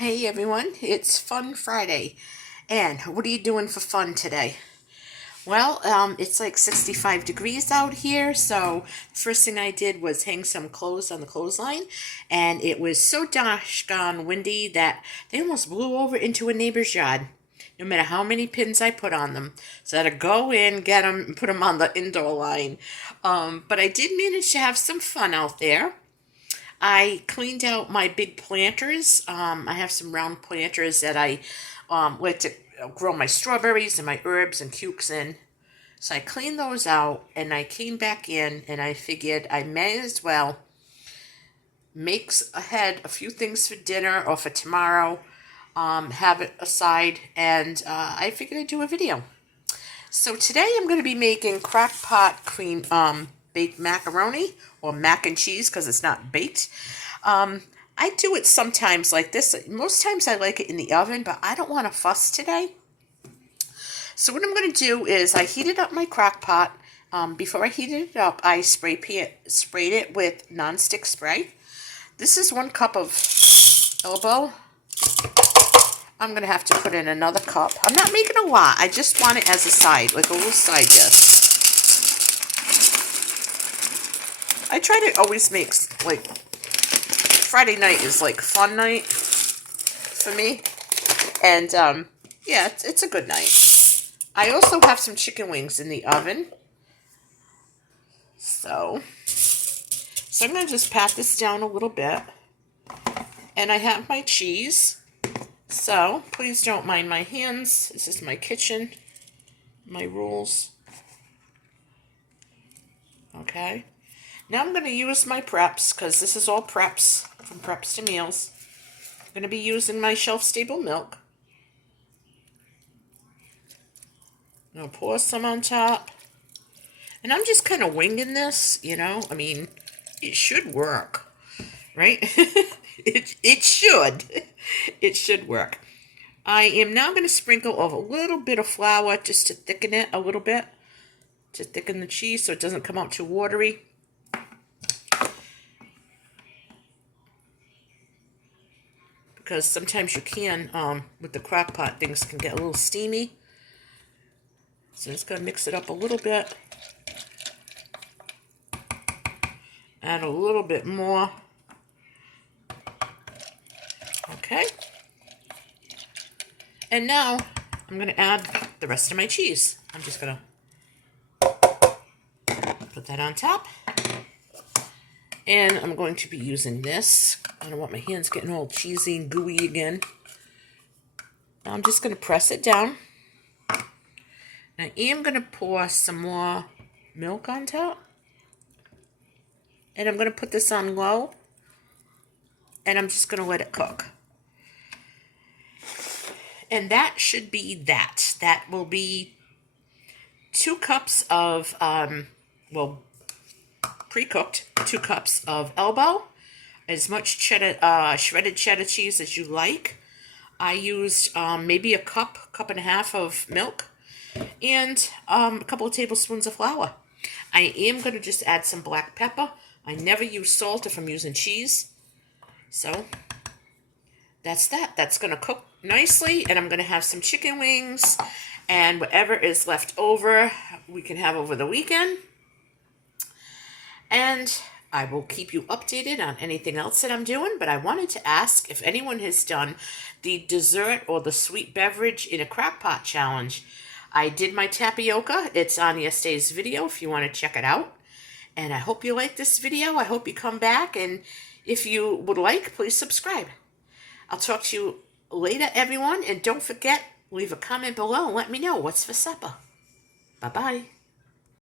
Hey everyone, it's Fun Friday. And what are you doing for fun today? Well, it's like 65 degrees out here, so the first thing I did was hang some clothes on the clothesline, and it was so dosh gone windy that they almost blew over into a neighbor's yard, no matter how many pins I put on them. So I had to go in, get them, and put them on the indoor line. But I did manage to have some fun out there. I cleaned out my big planters. I have some round planters that I like to grow my strawberries and my herbs and cukes in. So I cleaned those out and I came back in and I figured I may as well make ahead a few things for dinner or for tomorrow, have it aside, and I figured I'd do a video. So today I'm going to be making crock-pot cream baked macaroni, or mac and cheese because it's not baked. I do it sometimes like this. Most times I like it in the oven, but I don't want to fuss today. So what I'm going to do is I heated up my crock pot. Before I heated it up, I sprayed it with nonstick spray. This is 1 cup of elbow. I'm going to have to put in another cup. I'm not making a lot. I just want it as a side, like a little side dish. I try to always make, like, Friday night is like fun night for me. And, yeah, it's a good night. I also have some chicken wings in the oven. So I'm going to just pat this down a little bit. And I have my cheese. So please don't mind my hands. This is my kitchen, my rules. Okay. Now I'm going to use my preps, because this is all preps, from preps to meals. I'm going to be using my shelf-stable milk. I'm going to pour some on top. And I'm just kind of winging this, you know. I mean, it should work, right? it should. It should work. I am now going to sprinkle over a little bit of flour just to thicken it a little bit. To thicken the cheese so it doesn't come out too watery. Because sometimes you can, with the crock pot, things can get a little steamy. So I'm just going to mix it up a little bit. Add a little bit more. Okay. And now I'm going to add the rest of my cheese. I'm just going to put that on top. And I'm going to be using this. I don't want my hands getting all cheesy and gooey again. I'm just going to press it down. I am going to pour some more milk on top. And I'm going to put this on low. And I'm just going to let it cook. And that should be that. That will be 2 cups of, pre-cooked, 2 cups of elbow. As much cheddar, shredded cheddar cheese as you like. I used maybe a cup and a half of milk. And a couple of tablespoons of flour. I am going to just add some black pepper. I never use salt if I'm using cheese. So that's that. That's going to cook nicely. And I'm going to have some chicken wings. And whatever is left over, we can have over the weekend. And I will keep you updated on anything else that I'm doing. But I wanted to ask if anyone has done the dessert or the sweet beverage in a crock pot challenge. I did my tapioca. It's on yesterday's video if you want to check it out. And I hope you like this video. I hope you come back. And if you would like, please subscribe. I'll talk to you later, everyone. And don't forget, leave a comment below and let me know what's for supper. Bye-bye.